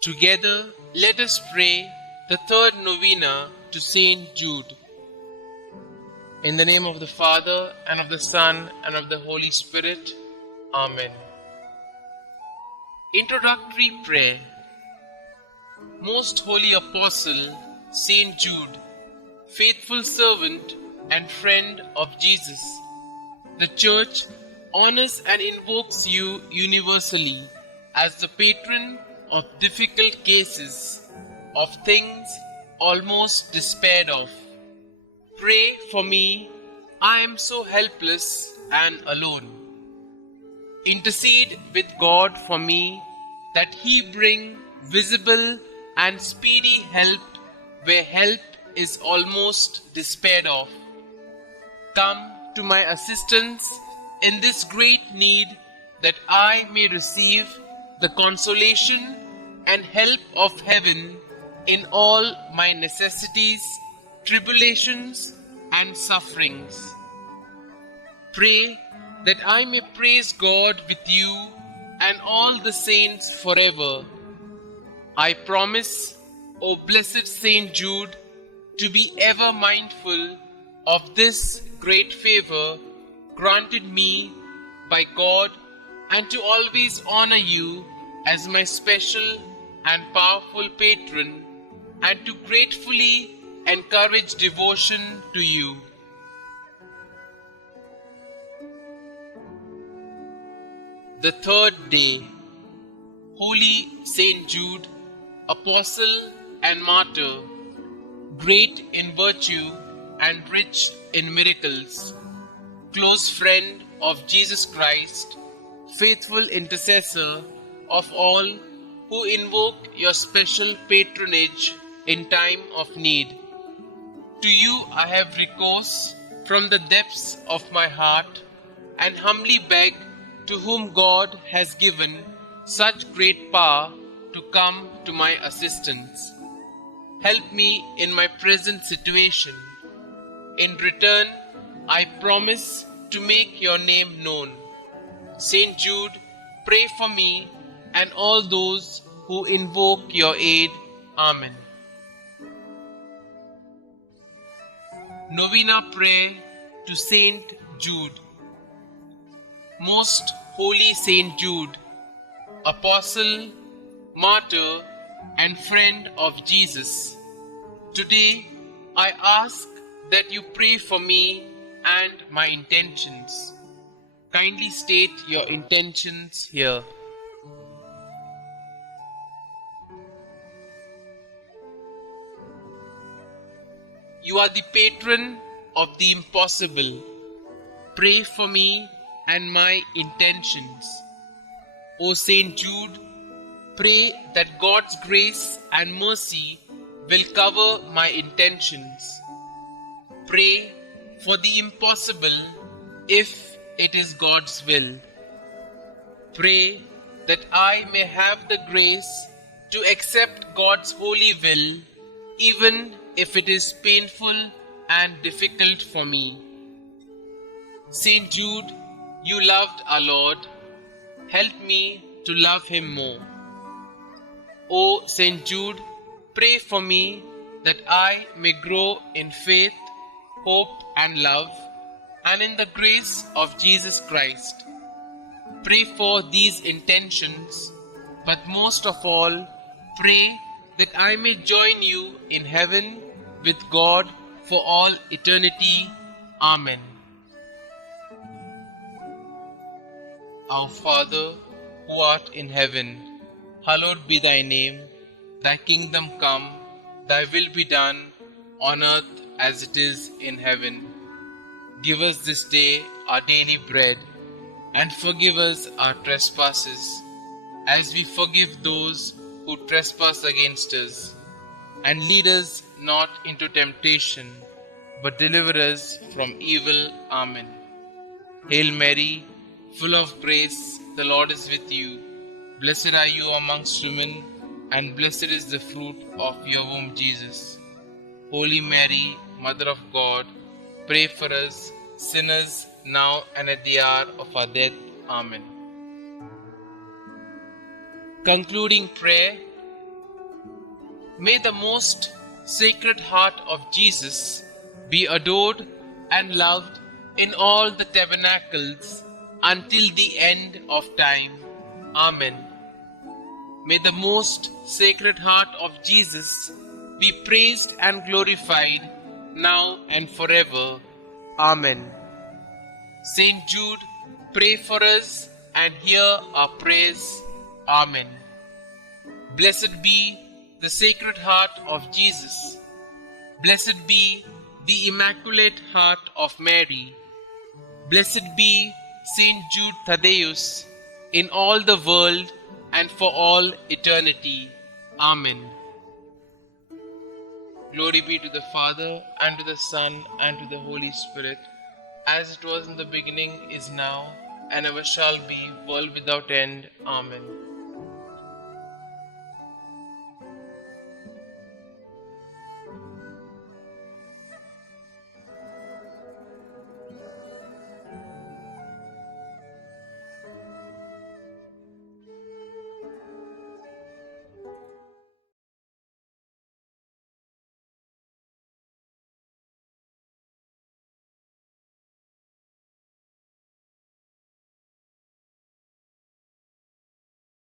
Together, let us pray the third novena to St Jude. In the name of the Father, and of the Son, and of the Holy Spirit. Amen. Introductory Prayer. Most Holy Apostle, St Jude, faithful servant and friend of Jesus, the Church honors and invokes you universally as the patron of difficult cases, of things almost despaired of. Pray for me, I am so helpless and alone. Intercede with God for me, that He bring visible and speedy help where help is almost despaired of. Come to my assistance in this great need, that I may receive the consolation and help of heaven in all my necessities, tribulations, and sufferings. Pray that I may praise God with you and all the saints forever. I promise, O blessed St Jude, to be ever mindful of this great favor granted me by God, and to always honor you as my special and powerful patron, and to gratefully encourage devotion to you. The third day. Holy St Jude, Apostle and Martyr, great in virtue and rich in miracles, close friend of Jesus Christ, faithful intercessor of all who invoke your special patronage in time of need. To you I have recourse from the depths of my heart, and humbly beg, to whom God has given such great power, to come to my assistance. Help me in my present situation. In return, I promise to make your name known. St Jude, pray for me and all those who invoke your aid. Amen. Novena Prayer to St Jude. Most Holy St Jude, Apostle, Martyr, and friend of Jesus, today I ask that you pray for me and my intentions. Kindly state your intentions here. You are the patron of the impossible. Pray for me and my intentions. O St Jude, pray that God's grace and mercy will cover my intentions. Pray for the impossible if it is God's will. Pray that I may have the grace to accept God's holy will, even if it is painful and difficult for me. St Jude, you loved our Lord. Help me to love Him more. O St Jude, pray for me that I may grow in faith, hope, and love, and in the grace of Jesus Christ. Pray for these intentions, but most of all, pray that I may join you in heaven with God for all eternity. Amen. Our Father, who art in heaven, hallowed be thy name. Thy kingdom come, thy will be done, on earth as it is in heaven. Give us this day our daily bread, and forgive us our trespasses, as we forgive those who trespass against us. And lead us not into temptation, but deliver us from evil. Amen. Hail Mary, full of grace, the Lord is with you. Blessed are you amongst women, and blessed is the fruit of your womb, Jesus. Holy Mary, Mother of God, pray for us sinners, now and at the hour of our death. Amen. Concluding prayer. May the most sacred heart of Jesus be adored and loved in all the tabernacles until the end of time. Amen. May the most sacred heart of Jesus be praised and glorified now and forever. Amen. St Jude, pray for us and hear our prayers. Amen. Blessed be the Sacred Heart of Jesus. Blessed be the Immaculate Heart of Mary. Blessed be St Jude Thaddeus in all the world and for all eternity. Amen. Glory be to the Father, and to the Son, and to the Holy Spirit, as it was in the beginning, is now, and ever shall be, world without end. Amen.